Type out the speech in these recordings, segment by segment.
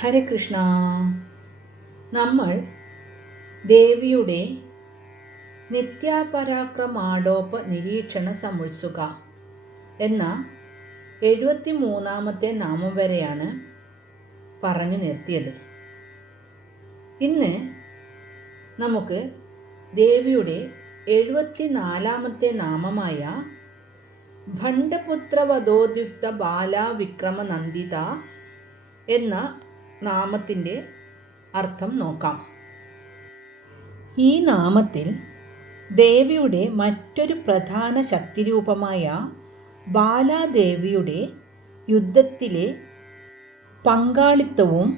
ഹരേ കൃഷ്ണ. നമ്മൾ ദേവിയുടെ നിത്യാപരാക്രമാടോപ നിരീക്ഷണ സമുത്സുക എന്ന 73-ാമത്തെ നാമം വരെയാണ് പറഞ്ഞു നിർത്തിയത്. ഇന്ന് നമുക്ക് ദേവിയുടെ 74-ാമത്തെ നാമമായ ഭണ്ഡപുത്രവധോദ്യുക്ത ബാലാ വിക്രമ നന്ദിത എന്ന നാമത്തിൻ്റെ അർത്ഥം നോക്കാം. ഈ നാമത്തിൽ ദേവിയുടെ മറ്റൊരു പ്രധാന ശക്തിരൂപമായ ബാലാദേവിയുടെ യുദ്ധത്തിലെ പങ്കാളിത്തവും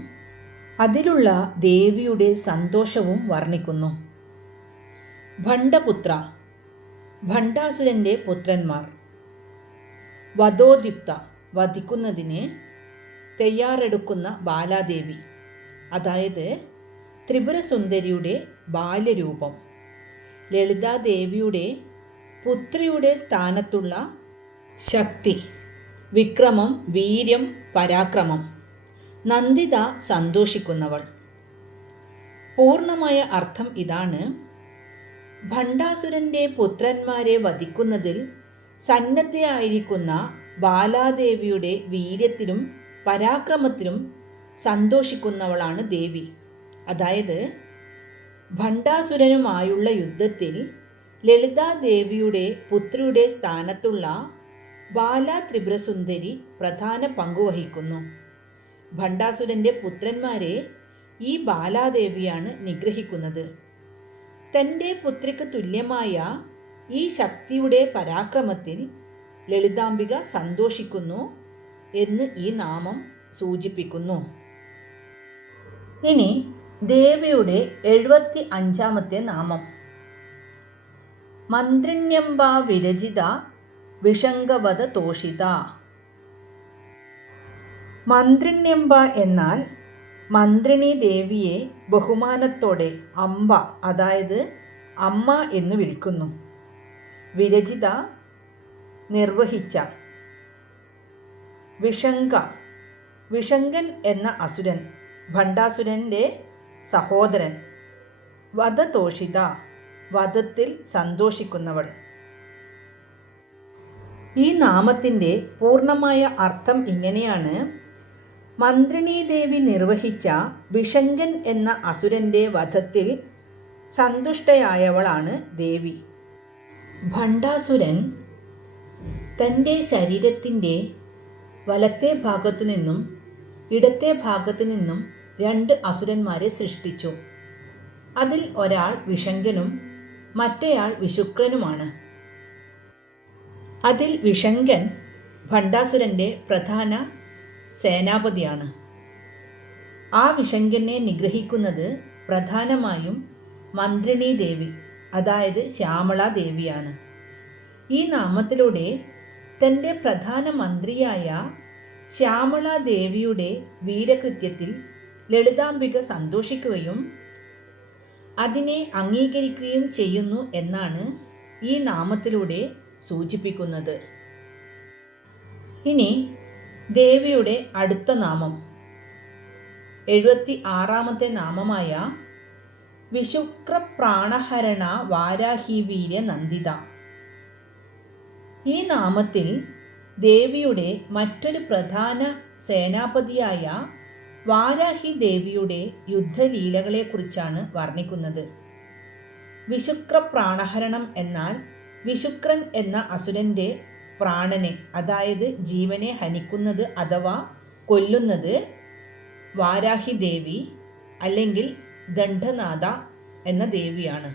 അതിലുള്ള ദേവിയുടെ സന്തോഷവും വർണ്ണിക്കുന്നു. ഭണ്ഡപുത്ര, ഭണ്ഡാസുരൻ്റെ പുത്രന്മാർ. വധോദ്യുക്ത, വധിക്കുന്നതിന് തയ്യാറെടുക്കുന്ന ബാലാദേവി, അതായത് ത്രിപുരസുന്ദരിയുടെ ബാല്യരൂപം. ലളിതാദേവിയുടെ പുത്രിയുടെ സ്ഥാനത്തുള്ള ശക്തി. വിക്രമം, വീര്യം, പരാക്രമം. നന്ദിത, സന്തോഷിക്കുന്നവൾ. പൂർണ്ണമായ അർത്ഥം ഇതാണ്: ഭണ്ഡാസുരൻ്റെ പുത്രന്മാരെ വധിക്കുന്നതിൽ സന്നദ്ധയായിരിക്കുന്ന ബാലാദേവിയുടെ വീര്യത്തിലും പരാക്രമത്തിലും സന്തോഷിക്കുന്നവളാണ് ദേവി. അതായത് ഭണ്ഡാസുരനുമായുള്ള യുദ്ധത്തിൽ ലളിതാദേവിയുടെ പുത്രിയുടെ സ്ഥാനത്തുള്ള ബാലാ ത്രിപുരസുന്ദരി പ്രധാന പങ്കുവഹിക്കുന്നു. ഭണ്ഡാസുരൻ്റെ പുത്രന്മാരെ ഈ ബാലാദേവിയാണ് നിഗ്രഹിക്കുന്നത്. തൻ്റെ പുത്രിക്ക് തുല്യമായ ഈ ശക്തിയുടെ പരാക്രമത്തിൽ ലളിതാംബിക സന്തോഷിക്കുന്നു എന്ന് ഈ നാമം സൂചിപ്പിക്കുന്നു. ഇനി ദേവിയുടെ 75-ാമത്തെ നാമം മന്ത്രിണ്യംബ വിരചിത വിഷംഗവധ തോഷിത. മന്ത്രിണ്യംബ എന്നാൽ മന്ത്രിണി ദേവിയെ ബഹുമാനത്തോടെ അംബ, അതായത് അമ്മ എന്ന് വിളിക്കുന്നു. വിരചിത, നിർവഹിച്ച. വിഷംഗ, വിഷംഗൻ എന്ന അസുരൻ, ഭണ്ഡാസുരൻ്റെ സഹോദരൻ. വധതോഷിത, വധത്തിൽ സന്തോഷിക്കുന്നവൾ. ഈ നാമത്തിൻ്റെ പൂർണ്ണമായ അർത്ഥം ഇങ്ങനെയാണ്: മന്ത്രിണീ ദേവി നിർവഹിച്ച വിഷംഗൻ എന്ന അസുരൻ്റെ വധത്തിൽ സന്തുഷ്ടയായവളാണ് ദേവി. ഭണ്ഡാസുരൻ തൻ്റെ ശരീരത്തിൻ്റെ വലത്തെ ഭാഗത്തു നിന്നും ഇടത്തെ ഭാഗത്തു നിന്നും 2 അസുരന്മാരെ സൃഷ്ടിച്ചു. അതിൽ ഒരാൾ വിഷംഗനും മറ്റേയാൾ വിശുക്രനുമാണ്. അതിൽ വിഷംഗൻ ഭണ്ഡാസുരൻ്റെ പ്രധാന സേനാപതിയാണ്. ആ വിഷംഗനെ നിഗ്രഹിക്കുന്നത് പ്രധാനമായും മന്ത്രിണീ ദേവി, അതായത് ശ്യാമളാ ദേവിയാണ്. ഈ നാമത്തിലൂടെ തൻ്റെ പ്രധാന മന്ത്രിയായ ശ്യാമളാ ദേവിയുടെ വീരകൃത്യത്തിൽ ലളിതാംബിക സന്തോഷിക്കുകയും അതിനെ അംഗീകരിക്കുകയും ചെയ്യുന്നു എന്നാണ് ഈ നാമത്തിലൂടെ സൂചിപ്പിക്കുന്നത്. ഇനി ദേവിയുടെ അടുത്ത നാമം 76-ാമത്തെ നാമമായ വിശുക്രപ്രാണഹരണ വാരാഹീവീര്യ നന്ദിത. ഈ നാമത്തിൽ ദേവിയുടെ മറ്റൊരു പ്രധാന സേനാപതിയായ വാരാഹി ദേവിയുടെ യുദ്ധലീലകളെക്കുറിച്ചാണ് വർണ്ണിക്കുന്നത്. വിശുക്രപ്രാണഹരണം എന്നാൽ വിശുക്രൻ എന്ന അസുരൻ്റെ പ്രാണനെ, അതായത് ജീവനെ ഹനിക്കുന്നത് അഥവാ കൊല്ലുന്നത് വാരാഹി ദേവി അല്ലെങ്കിൽ ദണ്ഡനാഥ എന്ന ദേവിയാണ്.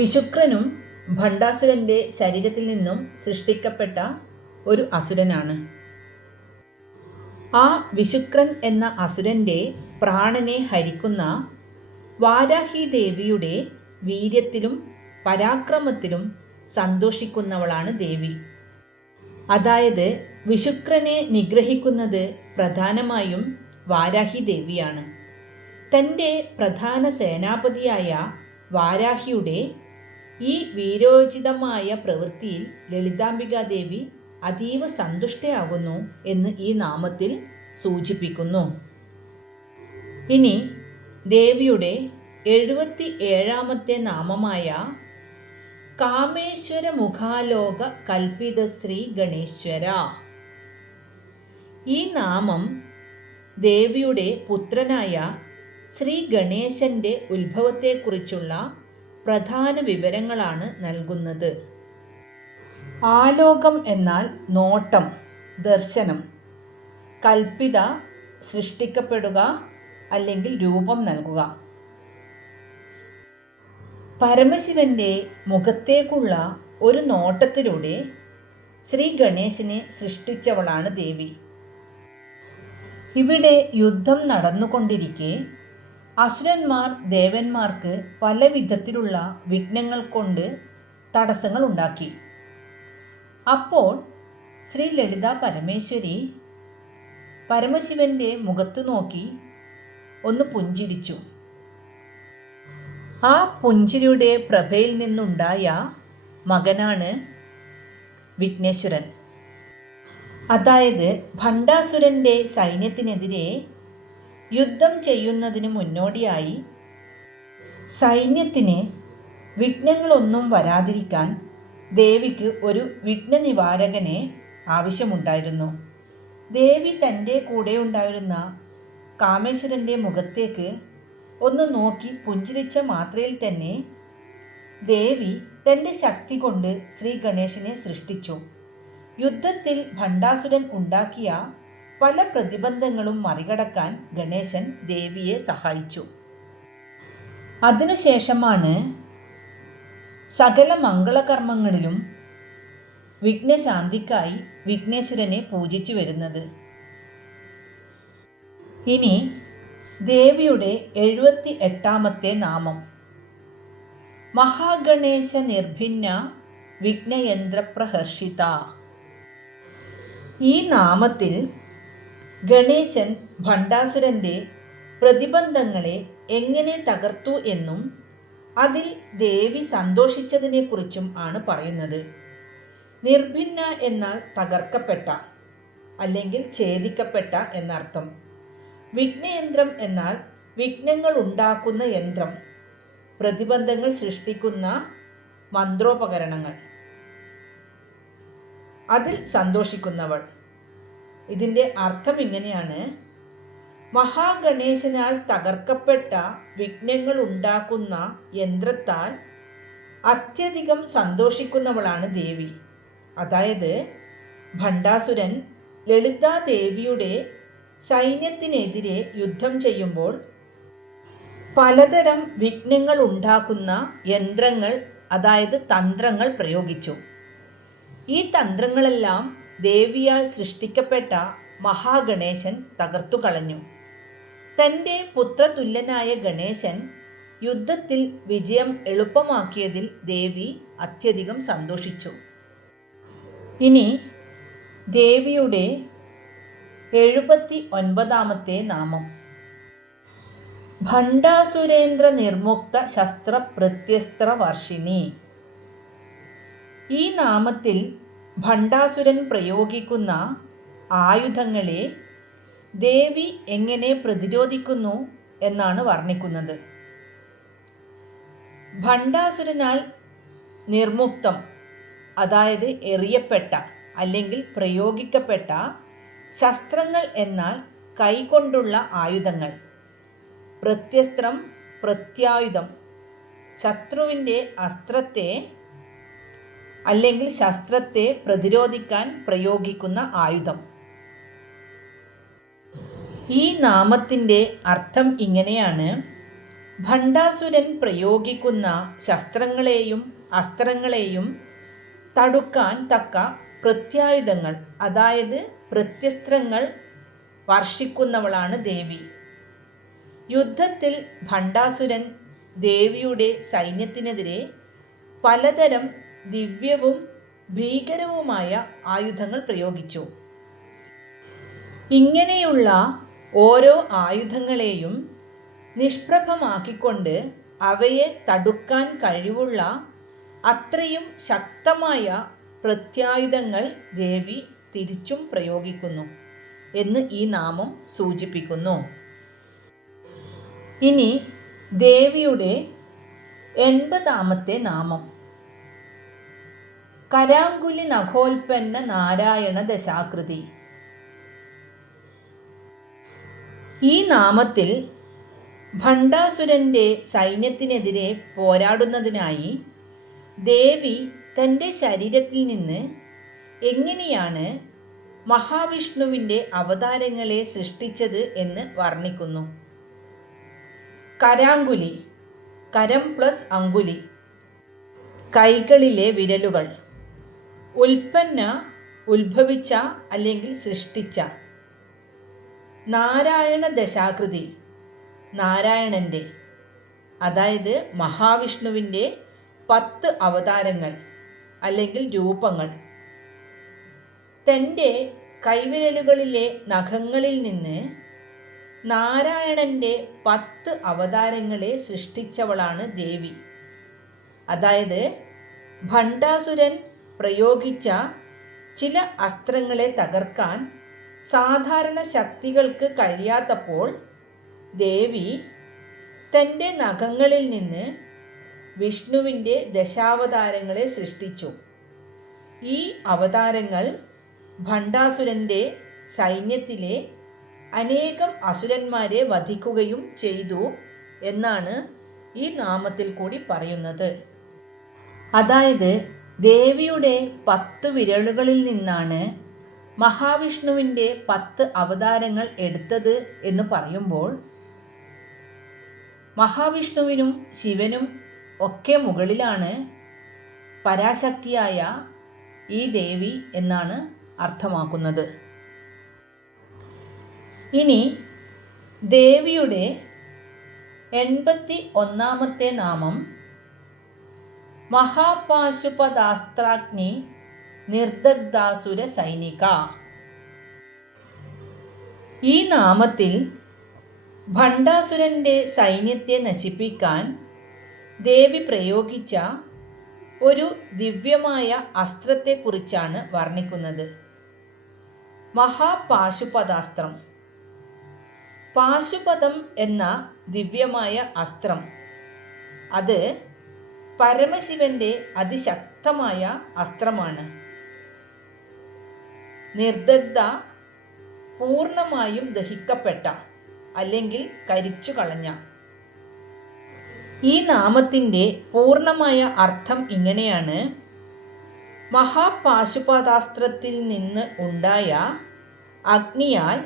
വിശുക്രനും ഭണ്ഡാസുരൻ്റെ ശരീരത്തിൽ നിന്നും സൃഷ്ടിക്കപ്പെട്ട ഒരു അസുരനാണ്. ആ വിശുക്രൻ എന്ന അസുരൻ്റെ പ്രാണനെ ഹരിക്കുന്ന വാരാഹി ദേവിയുടെ വീര്യത്തിലും പരാക്രമത്തിലും സന്തോഷിക്കുന്നവളാണ് ദേവി. അതായത് വിശുക്രനെ നിഗ്രഹിക്കുന്നത് പ്രധാനമായും വാരാഹി ദേവിയാണ്. തൻ്റെ പ്രധാന സേനാപതിയായ വാരാഹിയുടെ ഈ വീരോചിതമായ പ്രവൃത്തിയിൽ ലളിതാംബികാദേവി അതീവ സന്തുഷ്ടയാകുന്നു എന്ന് ഈ നാമത്തിൽ സൂചിപ്പിക്കുന്നു. ഇനി ദേവിയുടെ 77ാമത്തെ നാമമായ കാമേശ്വര മുഖാലോക കൽപ്പിതശ്രീ ഗണേശ്വര. ഈ നാമം ദേവിയുടെ പുത്രനായ ശ്രീ ഗണേശൻ്റെ ഉത്ഭവത്തെക്കുറിച്ചുള്ള പ്രധാന വിവരങ്ങളാണ് നൽകുന്നത്. ആലോകം എന്നാൽ നോട്ടം, ദർശനം. കൽപ്പിത സൃഷ്ടിക്കപ്പെടുക അല്ലെങ്കിൽ രൂപം നൽകുക. പരമശിവന്റെ മുഖത്തേക്കുള്ള ഒരു നോട്ടത്തിലൂടെ ശ്രീ ഗണേശനെ സൃഷ്ടിച്ചവളാണ് ദേവി. ഇവിടെ യുദ്ധം നടന്നുകൊണ്ടിരിക്കെ അസുരന്മാർ ദേവന്മാർക്ക് പല വിധത്തിലുള്ള വിഘ്നങ്ങൾ കൊണ്ട് തടസ്സങ്ങൾ ഉണ്ടാക്കി. അപ്പോൾ ശ്രീ ലളിത പരമേശ്വരി പരമശിവന്റെ മുഖത്ത് നോക്കി ഒന്ന് പുഞ്ചിരിച്ചു. ആ പുഞ്ചിരിയുടെ പ്രഭയിൽ നിന്നുണ്ടായ മകനാണ് വിഘ്നേശ്വരൻ. അതായത് ഭണ്ഡാസുരൻ്റെ സൈന്യത്തിനെതിരെ യുദ്ധം ചെയ്യുന്നതിന് മുന്നോടിയായി സൈന്യത്തിന് വിഘ്നങ്ങളൊന്നും വരാതിരിക്കാൻ ദേവിക്ക് ഒരു വിഘ്നനിവാരകനെ ആവശ്യമുണ്ടായിരുന്നു. ദേവി തൻ്റെ കൂടെ ഉണ്ടായിരുന്ന കാമേശ്വരൻ്റെ മുഖത്തേക്ക് ഒന്ന് നോക്കി പുഞ്ചിരിച്ച മാത്രയിൽ തന്നെ ദേവി തൻ്റെ ശക്തി കൊണ്ട് ശ്രീ ഗണേശനെ സൃഷ്ടിച്ചു. യുദ്ധത്തിൽ ഭണ്ഡാസുരൻ ഉണ്ടാക്കിയ പല പ്രതിബന്ധങ്ങളും മറികടക്കാൻ ഗണേശൻ ദേവിയെ സഹായിച്ചു. അതിനുശേഷമാണ് സകല മംഗളകർമ്മങ്ങളിലും വിഘ്നശാന്തിക്കായി വിഘ്നേശ്വരനെ പൂജിച്ചു വരുന്നത്. ഇനി ദേവിയുടെ 78ാമത്തെ നാമം മഹാഗണേശ നിർഭിന്ന വിഘ്നയന്ത്രപ്രഹർഷിത. ഈ നാമത്തിൽ ഗണേശൻ ഭണ്ഡാസുരൻ്റെ പ്രതിബന്ധങ്ങളെ എങ്ങനെ തകർത്തു എന്നും അതിൽ ദേവി സന്തോഷിച്ചതിനെക്കുറിച്ചും ആണ് പറയുന്നത്. നിർഭിന്ന എന്നാൽ തകർക്കപ്പെട്ട അല്ലെങ്കിൽ ഛേദിക്കപ്പെട്ട എന്നർത്ഥം. വിഘ്നയന്ത്രം എന്നാൽ വിഘ്നങ്ങൾ ഉണ്ടാക്കുന്ന യന്ത്രം, പ്രതിബന്ധങ്ങൾ സൃഷ്ടിക്കുന്ന മന്ത്രോപകരണങ്ങൾ, അതിൽ സന്തോഷിക്കുന്നവൾ. ഇതിൻ്റെ അർത്ഥം ഇങ്ങനെയാണ്: മഹാഗണേശനാൽ തകർക്കപ്പെട്ട വിഘ്നങ്ങൾ ഉണ്ടാക്കുന്ന യന്ത്രത്താൽ അത്യധികം സന്തോഷിക്കുന്നവളാണ് ദേവി. അതായത് ഭണ്ഡാസുരൻ ലളിതാദേവിയുടെ സൈന്യത്തിനെതിരെ യുദ്ധം ചെയ്യുമ്പോൾ പലതരം വിഘ്നങ്ങൾ ഉണ്ടാക്കുന്ന യന്ത്രങ്ങൾ, അതായത് തന്ത്രങ്ങൾ പ്രയോഗിച്ചു. ഈ തന്ത്രങ്ങളെല്ലാം ദേവിയാൽ സൃഷ്ടിക്കപ്പെട്ട മഹാഗണേശൻ തകർത്തു കളഞ്ഞു. തൻ്റെ പുത്രതുല്യനായ ഗണേശൻ യുദ്ധത്തിൽ വിജയം എളുപ്പമാക്കിയതിൽ ദേവി അത്യധികം സന്തോഷിച്ചു. ഇനി ദേവിയുടെ 79ാമത്തെ നാമം ഭണ്ഡാസുരേന്ദ്ര നിർമുക്ത ശസ്ത്ര പ്രത്യസ്ത്ര വർഷിണി. ഈ നാമത്തിൽ ഭണ്ഡാസുരൻ പ്രയോഗിക്കുന്ന ആയുധങ്ങളെ ദേവി എങ്ങനെ പ്രതിരോധിക്കുന്നു എന്നാണ് വർണ്ണിക്കുന്നത്. ഭണ്ഡാസുരനാൽ നിർമുക്തം, അതായത് എറിയപ്പെട്ട അല്ലെങ്കിൽ പ്രയോഗിക്കപ്പെട്ട ശസ്ത്രങ്ങൾ എന്നാൽ കൈകൊണ്ടുള്ള ആയുധങ്ങൾ. പ്രത്യസ്ത്രം, പ്രത്യായുധം, ശത്രുവിൻ്റെ അസ്ത്രത്തെ അല്ലെങ്കിൽ ശസ്ത്രത്തെ പ്രതിരോധിക്കാൻ പ്രയോഗിക്കുന്ന ആയുധം. ഈ നാമത്തിൻ്റെ അർത്ഥം ഇങ്ങനെയാണ്: ഭണ്ഡാസുരൻ പ്രയോഗിക്കുന്ന ശസ്ത്രങ്ങളെയും അസ്ത്രങ്ങളെയും തടുക്കാൻ തക്ക പ്രത്യായുധങ്ങൾ, അതായത് പ്രത്യസ്ത്രങ്ങൾ വർഷിക്കുന്നവളാണ് ദേവി. യുദ്ധത്തിൽ ഭണ്ഡാസുരൻ ദേവിയുടെ സൈന്യത്തിനെതിരെ പലതരം ദിവ്യവും ഭീകരവുമായ ആയുധങ്ങൾ പ്രയോഗിച്ചു. ഇങ്ങനെയുള്ള ഓരോ ആയുധങ്ങളെയും നിഷ്പ്രഭമാക്കിക്കൊണ്ട് അവയെ തടുക്കാൻ കഴിവുള്ള അത്രയും ശക്തമായ പ്രത്യായുധങ്ങൾ ദേവി തിരിച്ചും പ്രയോഗിക്കുന്നു. എന്ന് ഈ നാമം സൂചിപ്പിക്കുന്നു. ഇനി ദേവിയുടെ 80-ാമത്തെ നാമം കരാങ്കുലി നഖോൽപ്പന്ന നാരായണ ദശാകൃതി. ഈ നാമത്തിൽ ഭണ്ഡാസുരൻ്റെ സൈന്യത്തിനെതിരെ പോരാടുന്നതിനായി ദേവി തൻ്റെ ശരീരത്തിൽ നിന്ന് എങ്ങനെയാണ് മഹാവിഷ്ണുവിൻ്റെ അവതാരങ്ങളെ സൃഷ്ടിച്ചത് എന്ന് വർണ്ണിക്കുന്നു. കരാങ്കുലി, കരം പ്ലസ് അങ്കുലി, കൈകളിലെ വിരലുകൾ. ഉൽപ്പന്ന, ഉത്ഭവിച്ച അല്ലെങ്കിൽ സൃഷ്ടിച്ച. നാരായണ ദശാകൃതി, നാരായണൻ്റെ അതായത് മഹാവിഷ്ണുവിൻ്റെ 10 അവതാരങ്ങൾ അല്ലെങ്കിൽ രൂപങ്ങൾ. തൻ്റെ കൈവിരലുകളിലെ നഖങ്ങളിൽ നിന്ന് നാരായണൻ്റെ 10 അവതാരങ്ങളെ സൃഷ്ടിച്ചവളാണ് ദേവി. അതായത് ഭണ്ഡാസുരൻ പ്രയോഗിച്ച ചില അസ്ത്രങ്ങളെ തകർക്കാൻ സാധാരണ ശക്തികൾക്ക് കഴിയാത്തപ്പോൾ ദേവി തൻ്റെ നഖങ്ങളിൽ നിന്ന് വിഷ്ണുവിൻ്റെ ദശാവതാരങ്ങളെ സൃഷ്ടിച്ചു. ഈ അവതാരങ്ങൾ ഭണ്ഡാസുരൻ്റെ സൈന്യത്തിലെ അനേകം അസുരന്മാരെ വധിക്കുകയും ചെയ്തു എന്നാണ് ഈ നാമത്തിൽ കൂടി പറയുന്നത്. അതായത് ദേവിയുടെ 10 വിരലുകളിൽ നിന്നാണ് മഹാവിഷ്ണുവിൻ്റെ 10 അവതാരങ്ങൾ എടുത്തത് എന്ന് പറയുമ്പോൾ മഹാവിഷ്ണുവിനും ശിവനും ഒക്കെ മുകളിലാണ് പരാശക്തിയായ ഈ ദേവി എന്നാണ് അർത്ഥമാക്കുന്നത്. ഇനി ദേവിയുടെ 81-ാമത്തെ നാമം മഹാപാശുപതാസ്ത്രാഗ്നി നിർദഗ്ധാസുര സൈനിക. ഈ നാമത്തിൽ ഭണ്ഡാസുരൻ്റെ സൈന്യത്തെ നശിപ്പിക്കാൻ ദേവി പ്രയോഗിച്ച ഒരു ദിവ്യമായ അസ്ത്രത്തെക്കുറിച്ചാണ് വർണ്ണിക്കുന്നത്. മഹാപാശുപതാസ്ത്രം. പാശുപതം എന്ന ദിവ്യമായ അസ്ത്രം അത് പരമശിവന്റെ അതിശക്തമായ അസ്ത്രമാണ്. നിർദഗ്ധ, പൂർണ്ണമായും ദഹിക്കപ്പെട്ട അല്ലെങ്കിൽ കരിച്ചു കളഞ്ഞ. ഈ നാമത്തിൻ്റെ പൂർണ്ണമായ അർത്ഥം ഇങ്ങനെയാണ്: മഹാപാശുപതാസ്ത്രത്തിൽ നിന്ന് ഉണ്ടായ അഗ്നിയാൽ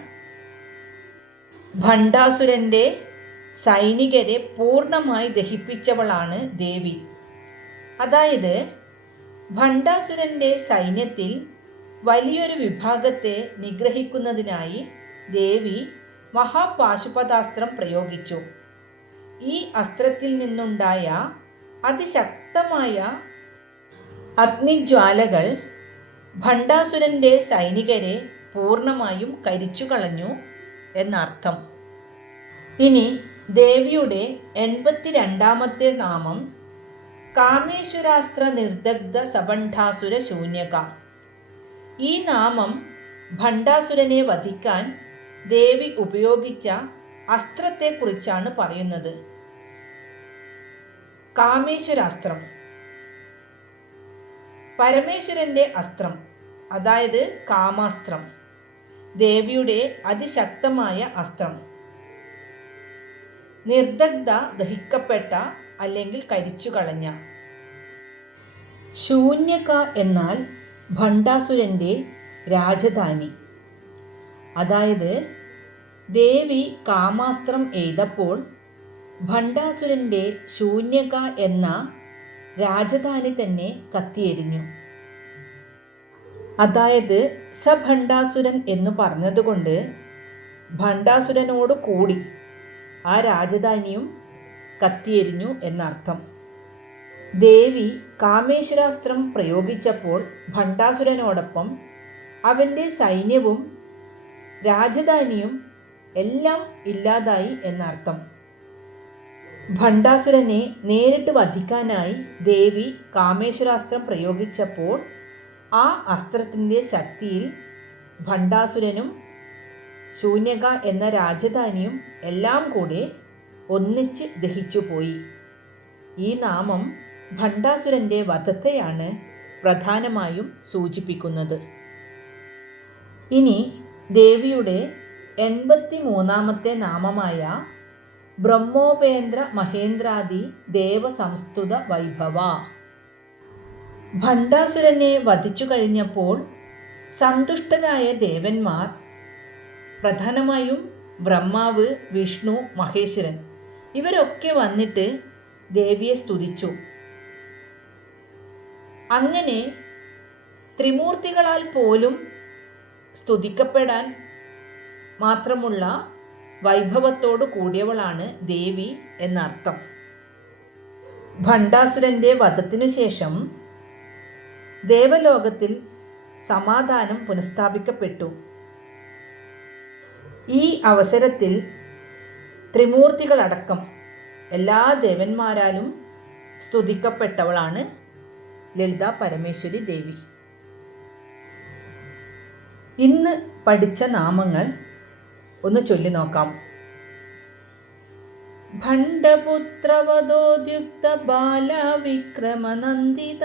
ഭണ്ഡാസുരൻ്റെ സൈനികരെ പൂർണ്ണമായി ദഹിപ്പിച്ചവളാണ് ദേവി. അതായത് ഭണ്ഡാസുരൻ്റെ സൈന്യത്തിൽ വലിയൊരു വിഭാഗത്തെ നിഗ്രഹിക്കുന്നതിനായി ദേവി മഹാപാശുപതാസ്ത്രം പ്രയോഗിച്ചു. ഈ അസ്ത്രത്തിൽ നിന്നുണ്ടായ അതിശക്തമായ അഗ്നിജ്വാലകൾ ഭണ്ഡാസുരൻ്റെ സൈനികരെ പൂർണ്ണമായും കരിച്ചു കളഞ്ഞു എന്നർത്ഥം. ഇനി ദേവിയുടെ 82-ാമത്തെ നാമം കാമേശ്വരാസ്ത്ര നിർദഗ്ധ സഭണ്ഡാസുര ശൂന്യക. ഈ നാമം ഭണ്ഡാസുരനെ വധിക്കാൻ ദേവി ഉപയോഗിച്ച അസ്ത്രത്തെക്കുറിച്ചാണ് പറയുന്നത്. കാമേശ്വരാസ്ത്രം, പരമേശ്വരൻ്റെ അസ്ത്രം, അതായത് കാമാസ്ത്രം, ദേവിയുടെ അതിശക്തമായ അസ്ത്രം. നിർദഗ്ധ, ദഹിക്കപ്പെട്ട അല്ലെങ്കിൽ കരിച്ചു കളഞ്ഞ. ശൂന്യക എന്നാൽ ഭണ്ഡാസുരൻ്റെ രാജധാനി. അതായത് ദേവി കാമാസ്ത്രം എയ്തപ്പോൾ ഭണ്ഡാസുരൻ്റെ ശൂന്യക എന്ന രാജധാനി തന്നെ കത്തിയെരിഞ്ഞു. അതായത് സഭണ്ഡാസുരൻ എന്ന് പറഞ്ഞതുകൊണ്ട് ഭണ്ഡാസുരനോട് കൂടി ആ രാജധാനിയും കത്തിയെരിഞ്ഞു എന്നർത്ഥം. ദേവി കാമേശ്വരാസ്ത്രം പ്രയോഗിച്ചപ്പോൾ ഭണ്ഡാസുരനോടൊപ്പം അവൻ്റെ സൈന്യവും രാജധാനിയും എല്ലാം ഇല്ലാതായി എന്നർത്ഥം. ഭണ്ഡാസുരനെ നേരിട്ട് വധിക്കാനായി ദേവി കാമേശ്വരാസ്ത്രം പ്രയോഗിച്ചപ്പോൾ ആ അസ്ത്രത്തിൻ്റെ ശക്തിയിൽ ഭണ്ഡാസുരനും ശൂന്യക എന്ന രാജധാനിയും എല്ലാം കൂടെ ഒന്നിച്ച് ദഹിച്ചുപോയി. ഈ നാമം ഭണ്ഡാസുരൻ്റെ വധത്തെയാണ് പ്രധാനമായും സൂചിപ്പിക്കുന്നത്. ഇനി ദേവിയുടെ 83-ാമത്തെ നാമമായ ബ്രഹ്മോപേന്ദ്ര മഹേന്ദ്രാദി ദേവസംസ്തുത വൈഭവ. ഭണ്ഡാസുരനെ വധിച്ചു കഴിഞ്ഞപ്പോൾ സന്തുഷ്ടരായ ദേവന്മാർ, പ്രധാനമായും ബ്രഹ്മാവ്, വിഷ്ണു, മഹേശ്വരൻ, ഇവരൊക്കെ വന്നിട്ട് ദേവിയെ സ്തുതിച്ചു. അങ്ങനെ ത്രിമൂർത്തികളാൽ പോലും സ്തുതിക്കപ്പെടാൻ മാത്രമുള്ള വൈഭവത്തോടു കൂടിയവളാണ് ദേവി എന്നർത്ഥം. ഭണ്ഡാസുരൻ്റെ വധത്തിനു ശേഷം ദേവലോകത്തിൽ സമാധാനം പുനഃസ്ഥാപിക്കപ്പെട്ടു. ഈ അവസരത്തിൽ ത്രിമൂർത്തികളടക്കം എല്ലാ ദേവന്മാരാലും സ്തുതിക്കപ്പെട്ടവളാണ് ലളിതാ പരമേശ്വരി ദേവി. ഇന്ന് പഠിച്ച നാമങ്ങൾ ഒന്ന് ചൊല്ലി നോക്കാം. ഭണ്ഡപുത്രവധോദ്യുക്ത ബാലവിക്രമനന്ദിത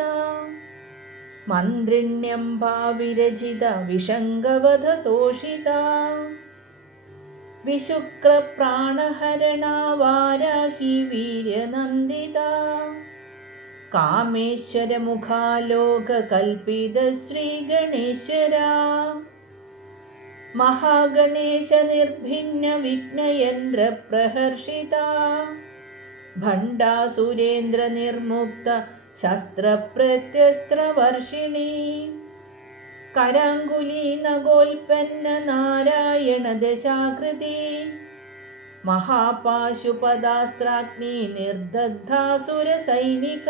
മന്ത്രിണ്യംഭാവിരചിത വിശങ്കവധതോഷിത വിശുക്രപ്രാണഹരണ വാരാഹി വീര്യനന്ദിത കാമേശ്വരമുഖാലോകകൽപിത ശ്രീഗണേശ്വര മഹാഗണേശ നിർഭിന്ന വിഘ്നയന്ത്ര പ്രഹർഷിത ഭണ്ഡാസുരേന്ദ്ര നിർമുക്ത ശസ്ത്രപ്രത്യസ്ത്രവർഷിണി കരാങ്കുലി നഗോൽപ്പന്ന നാരായണ ദശാകൃതി മഹാപാശുപദാസ്ത്രാഗ്നി നിർദഗ്ധാസുര സൈനിക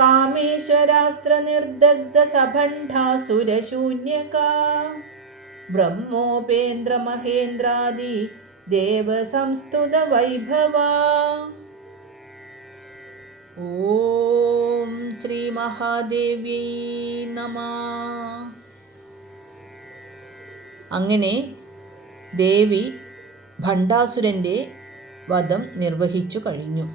കാമേശ്വരാസ്ത്ര നിർദഗ്ധ സഭണ്ഡാസുര ശൂന്യക ബ്രഹ്മോപേന്ദ്ര മഹേന്ദ്രാദി ദേവസംസ്തുത വൈഭവ. ഓം ശ്രീ മഹാദേവ്യൈ നമഃ. അങ്ങനെ ദേവി ഭണ്ഡാസുരൻ്റെ വധം നിർവഹിച്ചു കഴിഞ്ഞു.